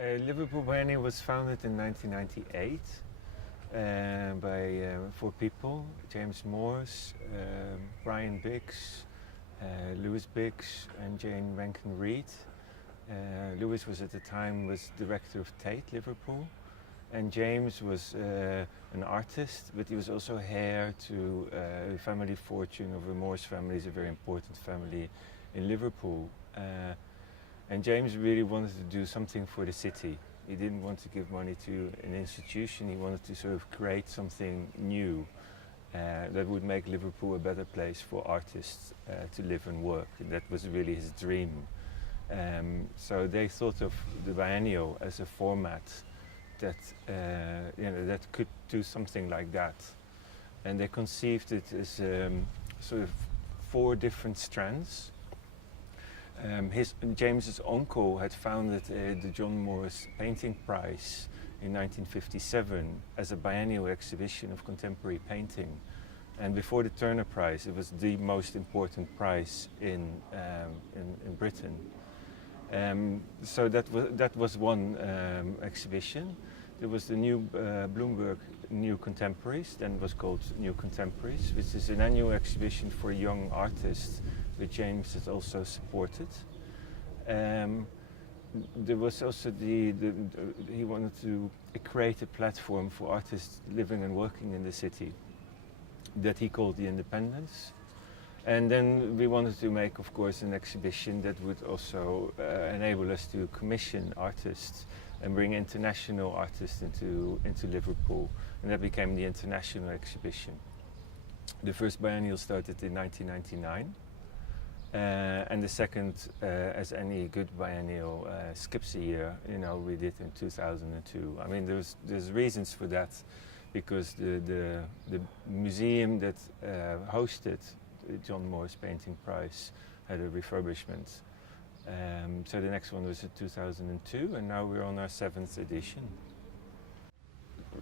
Liverpool Biennial was founded in 1998 by four people: James Morse, Brian Biggs, Lewis Biggs, and Jane Rankin Reed. Lewis was at the time director of Tate Liverpool, and James was an artist, but he was also heir to the family fortune of the Morse family. Is a very important family in Liverpool. And James really wanted to do something for the city. He didn't want to give money to an institution. He wanted to sort of create something new that would make Liverpool a better place for artists to live and work. And that was really his dream. So they thought of the biennial as a format that that could do something like that. And they conceived it as sort of four different strands. James's uncle had founded the John Morris Painting Prize in 1957 as a biennial exhibition of contemporary painting. And before the Turner Prize, it was the most important prize in Britain. So that was one exhibition. There was the new Bloomberg New Contemporaries, then it was called New Contemporaries, which is an annual exhibition for young artists, which James has also supported. There was also he wanted to create a platform for artists living and working in the city that he called the Independence. And then we wanted to make, of course, an exhibition that would also enable us to commission artists and bring international artists into Liverpool. And that became the International Exhibition. The first biennial started in 1999. And the second, as any good biennial, skips a year. We did in 2002. I mean, there's reasons for that, because the museum that hosted the John Morris Painting Prize had a refurbishment. So the next one was in 2002, and now we're on our 7th edition.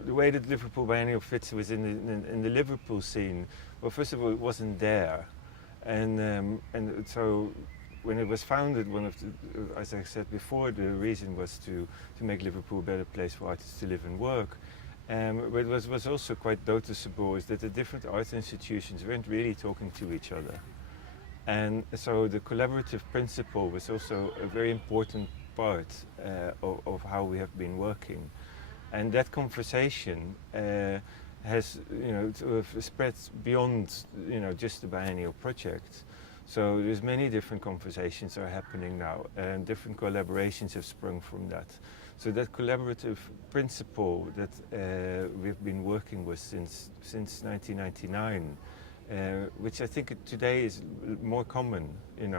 The way that Liverpool Biennial fits was in the Liverpool scene. Well, first of all, it wasn't there. And so when it was founded, as I said before, the reason was to make Liverpool a better place for artists to live and work. But what was also quite noticeable is that the different art institutions weren't really talking to each other. And so the collaborative principle was also a very important part of how we have been working. And that conversation has sort of spread beyond just the biennial project. So there's many different conversations are happening now, and different collaborations have sprung from that. So that collaborative principle that we've been working with since 1999, which I think today is more common,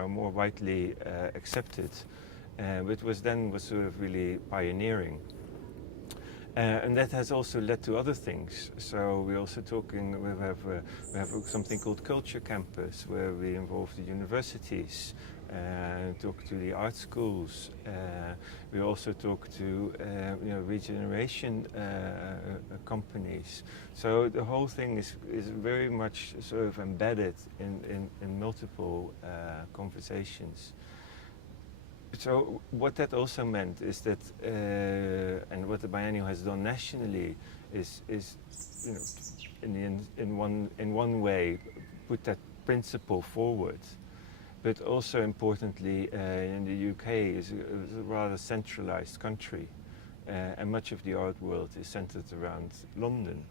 more widely accepted, but was sort of really pioneering. And that has also led to other things. So we're also talking. We have something called Culture Campus, where we involve the universities, talk to the art schools. We also talk to regeneration companies. So the whole thing is very much sort of embedded in multiple conversations. So what that also meant is that, and what the biennial has done nationally is in one way put that principle forward, but also importantly in the UK is a rather centralised country, and much of the art world is centred around London.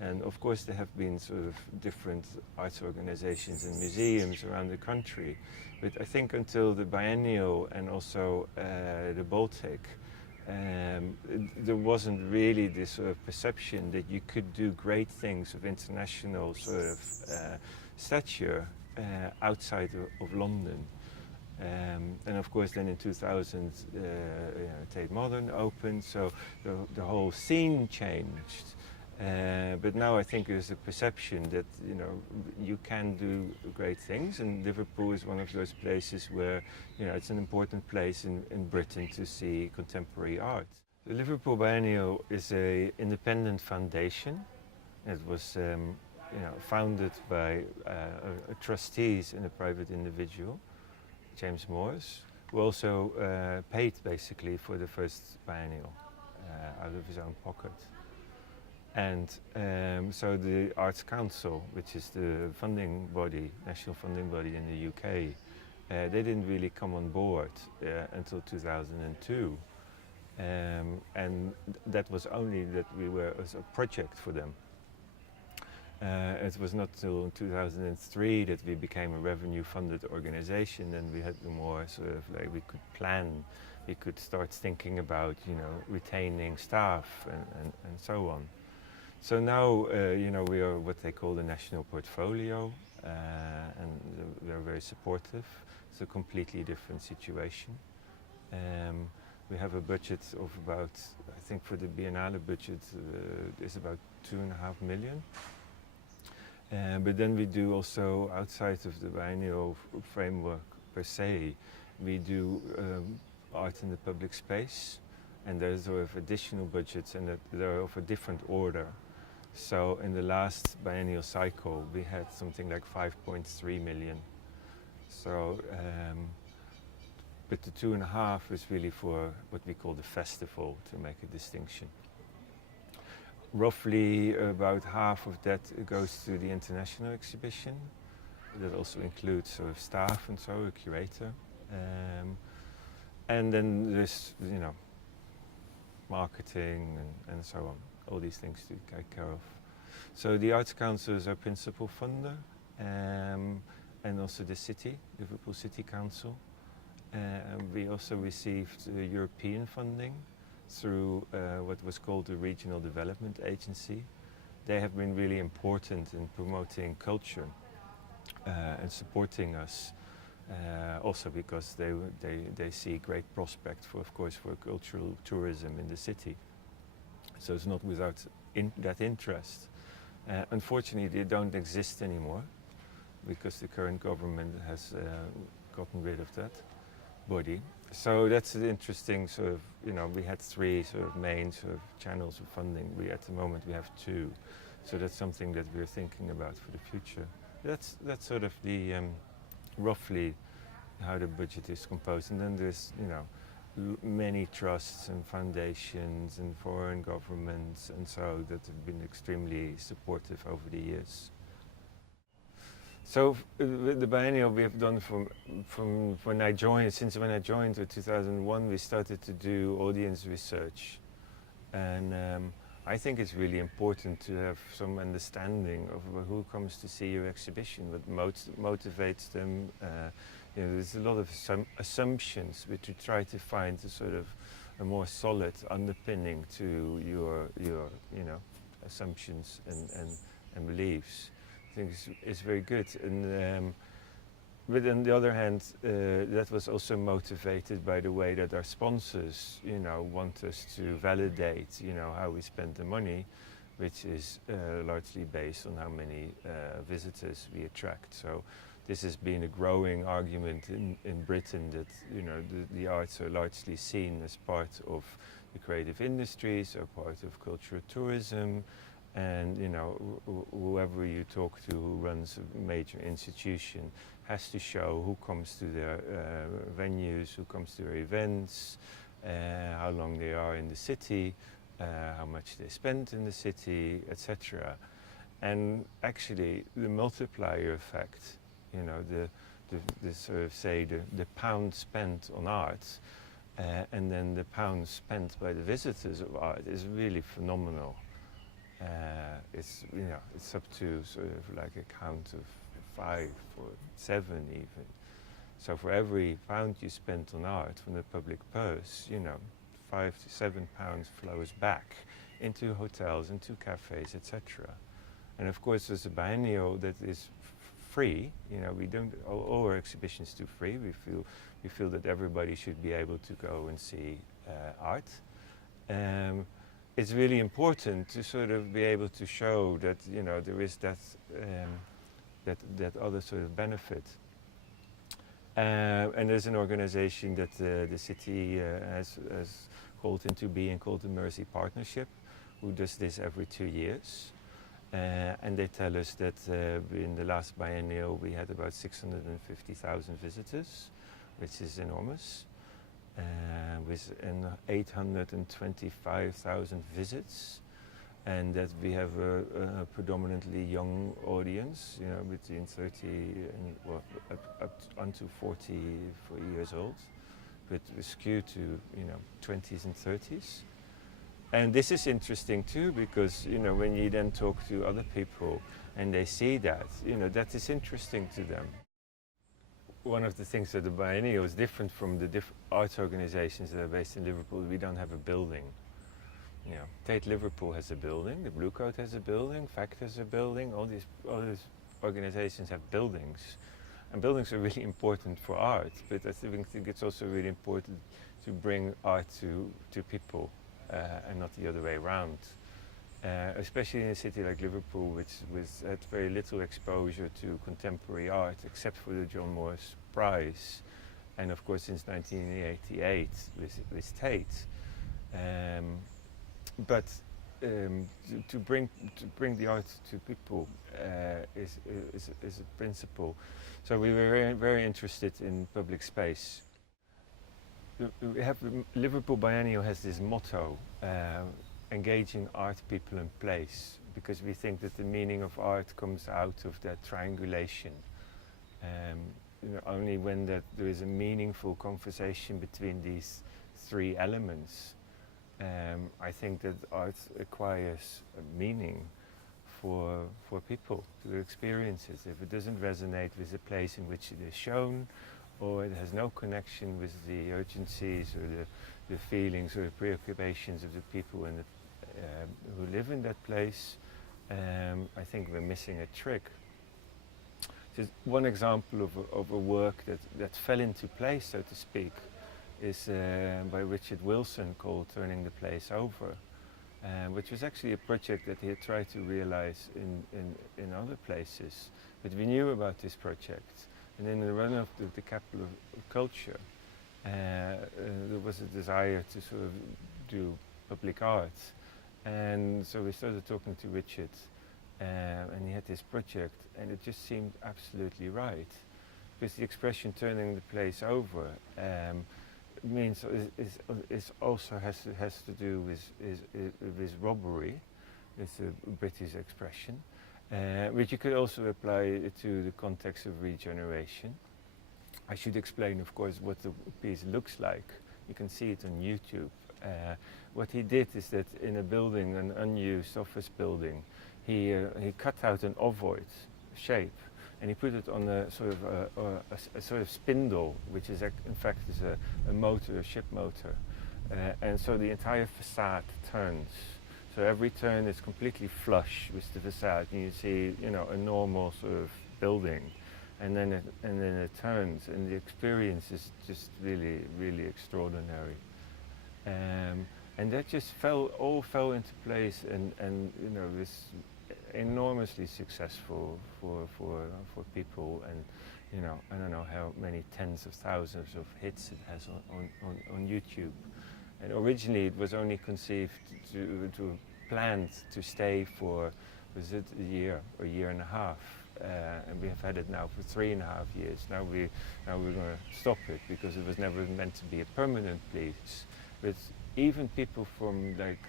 And of course there have been sort of different arts organisations and museums around the country, but I think until the biennial and also the Baltic, there wasn't really this sort of perception that you could do great things of international sort of stature outside of London. And of course then in 2000 Tate Modern opened, so the whole scene changed. But now I think there's a perception that you can do great things, and Liverpool is one of those places where it's an important place in Britain to see contemporary art. The Liverpool Biennial is an independent foundation. It was founded by trustees and a private individual, James Morris, who also paid basically for the first biennial out of his own pocket. And so the Arts Council, which is the funding body, national funding body in the UK, they didn't really come on board until 2002. And that was only that we were as a project for them. It was not till 2003 that we became a revenue-funded organization, and we had the more sort of like we could plan, we could start thinking about, you know, retaining staff and so on. So now, you know, we are what they call the national portfolio, and they're very supportive. It's a completely different situation. We have a budget of about, I think for the Biennale budget is about 2.5 million. But then we do also, outside of the biennial framework per se, we do art in the public space, and there's sort of additional budgets, and they're of a different order. So in the last biennial cycle, we had something like 5.3 million. So, but the 2.5 is really for what we call the festival, to make a distinction. Roughly about half of that goes to the international exhibition. That also includes sort of staff and so, a curator. And then there's, you know, marketing and so on, all these things to take care of. So the Arts Council is our principal funder, and also the city, Liverpool City Council. We also received European funding through what was called the Regional Development Agency. They have been really important in promoting culture and supporting us, also because they see great prospect for, of course, for cultural tourism in the city. So it's not without that interest. Unfortunately, they don't exist anymore because the current government has gotten rid of that body. So that's an interesting sort of, you know, we had 3 sort of main sort of channels of funding. At the moment we have 2. So that's something that we're thinking about for the future. That's sort of the roughly how the budget is composed. And then there's, you know, many trusts and foundations and foreign governments and so that have been extremely supportive over the years. So the biennial we have done from when I joined, since when I joined in 2001, we started to do audience research. And I think it's really important to have some understanding of who comes to see your exhibition, what motivates them. You know, there's a lot of assumptions, but you try to find a sort of a more solid underpinning to your you know, assumptions and beliefs. I think it's very good. And but on the other hand, that was also motivated by the way that our sponsors, you know, want us to validate, you know, how we spend the money, which is largely based on how many visitors we attract. So this has been a growing argument in Britain that, you know, the arts are largely seen as part of the creative industries or part of cultural tourism. And, you know, whoever you talk to who runs a major institution has to show who comes to their venues, who comes to their events, how long they are in the city, how much they spend in the city, etc. And actually the multiplier effect, you know, the sort of say the pound spent on art and then the pound spent by the visitors of art is really phenomenal. It's, you know, it's up to sort of like a count of 5 or 7 even. So for every pound you spent on art from the public purse, you know, 5 to 7 pounds flows back into hotels, into cafes, etc. And of course there's a biennial that is free. You know, we don't, all our exhibitions do free. We feel that everybody should be able to go and see art. It's really important to sort of be able to show that, you know, there is that that other sort of benefit. And there's an organization that the city has called into being called the Mercy Partnership, who does this every 2 years. And they tell us that in the last biennial we had about 650,000 visitors, which is enormous, with 825,000 visits, and that we have a predominantly young audience, between 30 and up unto 40 years old, but skewed to 20s and 30s. And this is interesting too, because when you then talk to other people and they see that, that is interesting to them. One of the things that the Biennial is different from the arts organizations that are based in Liverpool, we don't have a building. Tate Liverpool has a building, the Blue Coat has a building, FACT has a building, all these organizations have buildings. And buildings are really important for art, but I think it's also really important to bring art to people and not the other way around. Especially in a city like Liverpool, which had very little exposure to contemporary art, except for the John Moores Prize, and of course since 1988 with Tate. But to bring the art to people is a principle. So we were very, very interested in public space. Liverpool Biennial has this motto, engaging art, people and place, because we think that the meaning of art comes out of that triangulation. Only when there is a meaningful conversation between these three elements, I think that art acquires a meaning for people to experience it. If it doesn't resonate with the place in which it is shown, or it has no connection with the urgencies or the feelings or the preoccupations of the people who live in that place, I think we're missing a trick. Just one example of a work that fell into place, so to speak, is by Richard Wilson, called Turning the Place Over, which was actually a project that he had tried to realize in other places. But we knew about this project, and in the run-up to the capital of culture, there was a desire to sort of do public art. And so we started talking to Richard, and he had this project, and it just seemed absolutely right. Because the expression "turning the place over" means is also has to do with robbery. It's a British expression, which you could also apply to the context of regeneration. I should explain, of course, what the piece looks like. You can see it on YouTube. What he did is that in a building, an unused office building, he cut out an ovoid shape, and he put it on a sort of spindle, which is in fact a motor, a ship motor, and so the entire facade turns. So every turn is completely flush with the facade, and you see, a normal sort of building, and then it turns, and the experience is just really, really extraordinary. And that just all fell into place, and was enormously successful for people, and I don't know how many tens of thousands of hits it has on YouTube. And originally it was only conceived to planned to stay for, was it a year or a year and a half, and we have had it now for 3.5 years. Now we're going to stop it because it was never meant to be a permanent piece. But even people from like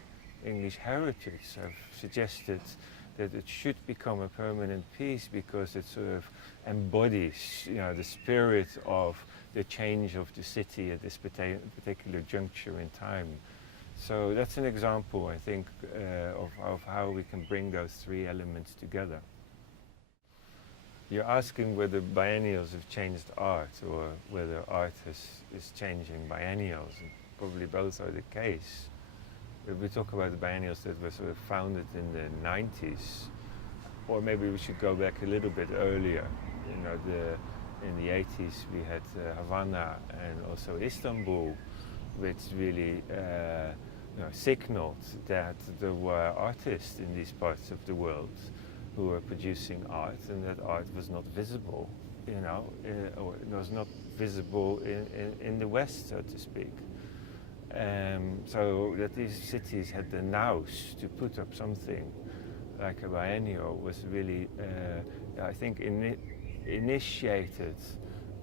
English heritage have suggested that it should become a permanent piece because it sort of embodies, the spirit of the change of the city at this particular juncture in time. So that's an example, I think, of how we can bring those three elements together. You're asking whether biennials have changed art or whether art is changing biennials. Probably both are the case. If we talk about the biennials that were sort of founded in the 90s, or maybe we should go back a little bit earlier. In the 80s we had Havana and also Istanbul, which really signaled that there were artists in these parts of the world who were producing art, and that art was not visible, or it was not visible in the West, so to speak. So that these cities had the nous to put up something like a biennial was really, I think, initiated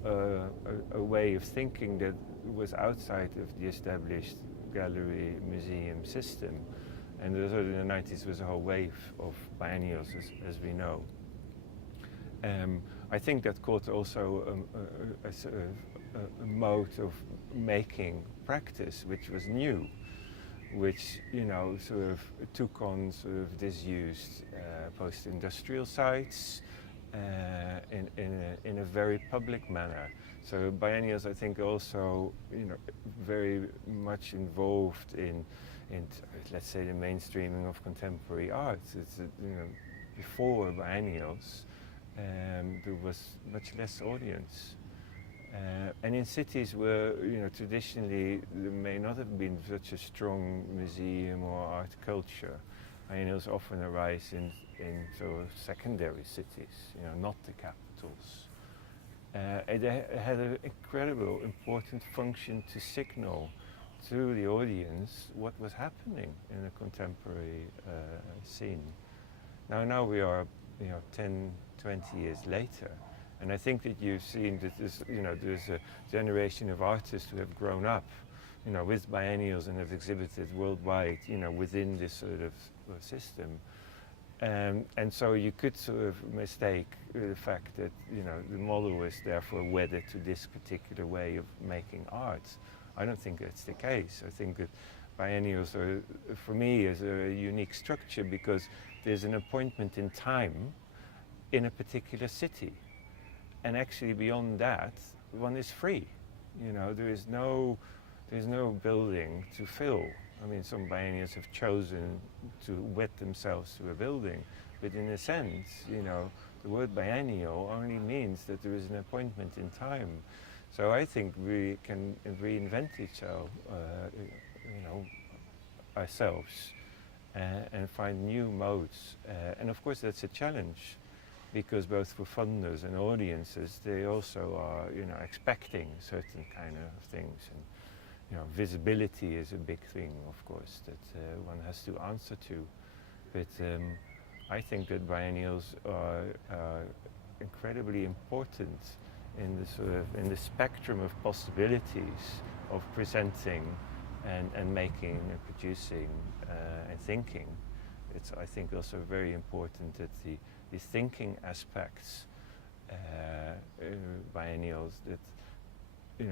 a way of thinking that was outside of the established gallery museum system. And in the 90s was a whole wave of biennials, as we know. I think that caught also a mode of making practice which was new, which sort of took on sort of disused post-industrial sites in a very public manner. So biennials, I think, also very much involved in let's say the mainstreaming of contemporary art. It's before biennials there was much less audience. And in cities where traditionally there may not have been such a strong museum or art culture, biennials often arise in sort of secondary cities, not the capitals. It had an incredible important function to signal to the audience what was happening in the contemporary scene. Now we are 10, 20 years later. And I think that you've seen that there's a generation of artists who have grown up, with biennials and have exhibited worldwide, within this sort of system. And so you could sort of mistake the fact that, the model is therefore wedded to this particular way of making art. I don't think that's the case. I think that biennials are, for me, is a unique structure because there's an appointment in time in a particular city. And actually beyond that, one is free. There's no building to fill. I mean, some biennials have chosen to wed themselves to a building, but in a sense, the word biennial only means that there is an appointment in time. So I think we can reinvent ourselves and find new modes. And of course, that's a challenge, because both for funders and audiences, they also are, expecting certain kind of things. And, visibility is a big thing, of course, that one has to answer to. But I think that biennials are incredibly important in the spectrum of possibilities of presenting and making and producing and thinking. It's, I think, also very important that the thinking aspects, biennials, that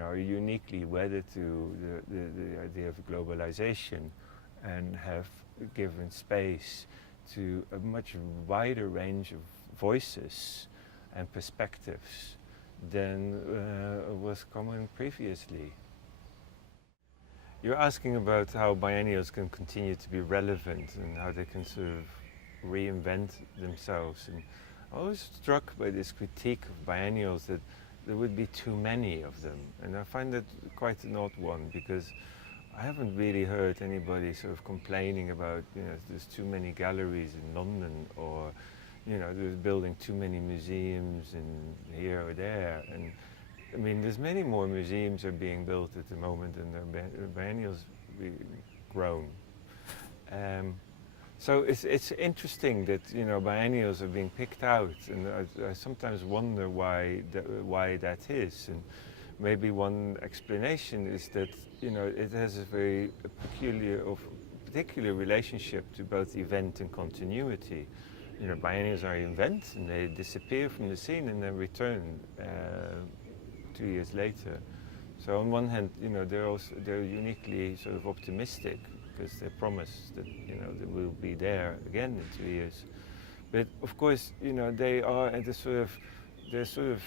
are uniquely wedded to the idea of globalization and have given space to a much wider range of voices and perspectives than was common previously. You're asking about how biennials can continue to be relevant and how they can sort of reinvent themselves. And I was struck by this critique of biennials that there would be too many of them. And I find that quite an odd one, because I haven't really heard anybody sort of complaining about, there's too many galleries in London, or, there's building too many museums in here or there. And I mean, there's many more museums are being built at the moment than the biennials grown. So it's interesting that biennials are being picked out, and I sometimes wonder why that is. And maybe one explanation is that it has a very particular relationship to both event and continuity. Biennials are events, and they disappear from the scene and then return 2 years later. So on one hand, they're uniquely sort of optimistic, because they promise that they will be there again in 2 years. But of course, they are at they're sort of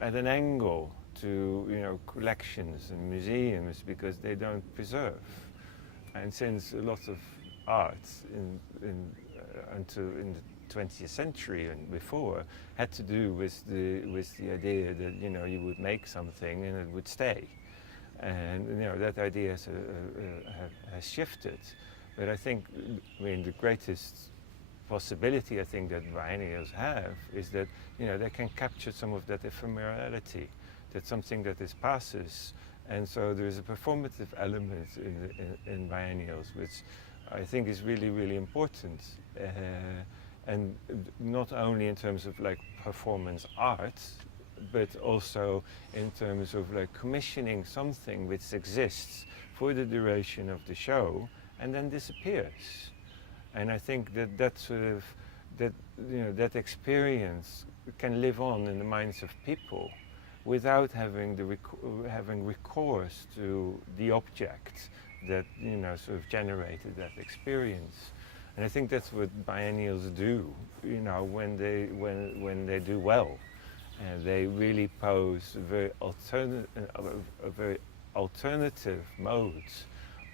at an angle to collections and museums, because they don't preserve. And since a lot of art until in the 20th century and before had to do with the idea that you would make something and it would stay. And that idea has shifted. But I think, the greatest possibility I think that biennials have is that they can capture some of that ephemerality, that something that passes. And so there is a performative element in biennials, which I think is really, really important. And not only in terms of like performance art, but also in terms of like commissioning something which exists for the duration of the show and then disappears. And I think that that sort of that experience can live on in the minds of people without having having recourse to the object that sort of generated that experience. And I think that's what biennials do, when they do well. And they really pose a very alternative modes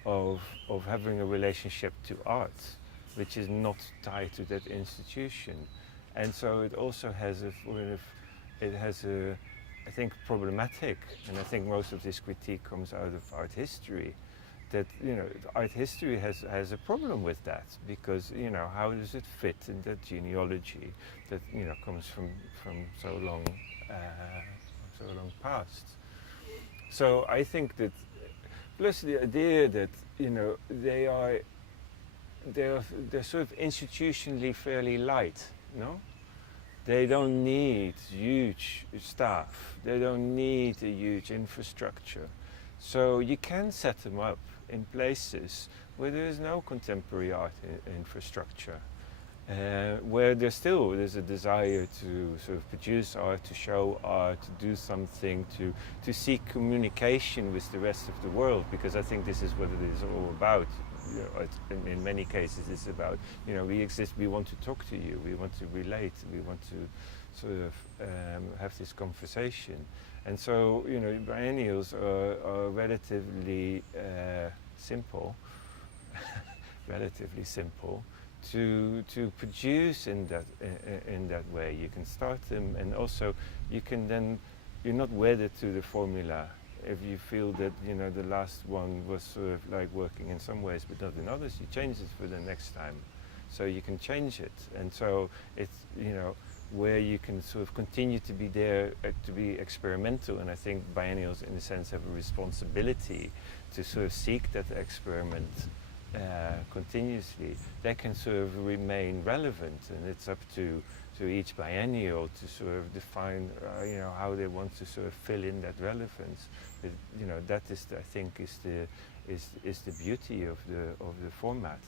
of having a relationship to art, which is not tied to that institution. And so it also has I think, problematic, and I think most of this critique comes out of art history, that art history has a problem with that, because how does it fit in that genealogy that comes from so long past. So I think that, plus the idea that they're sort of institutionally fairly light, no? They don't need huge staff. They don't need a huge infrastructure. So you can set them up in places where there is no contemporary art infrastructure, where there's a desire to sort of produce art, to show art, to do something, to seek communication with the rest of the world, because I think this is what it is all about. In many cases it's about, we exist, we want to talk to you, we want to relate, we want to sort of have this conversation. And so, biennials are relatively simple, relatively simple to produce in that way. You can start them, and also you can then, you're not wedded to the formula. If you feel that the last one was sort of like working in some ways but not in others, you change it for the next time. So you can change it, and so it's where you can sort of continue to be there, to be experimental. And I think biennials in a sense have a responsibility to sort of seek that experiment continuously. They can sort of remain relevant, and it's up to each biennial to sort of define how they want to sort of fill in that relevance. But, that is, I think, is the beauty of the format.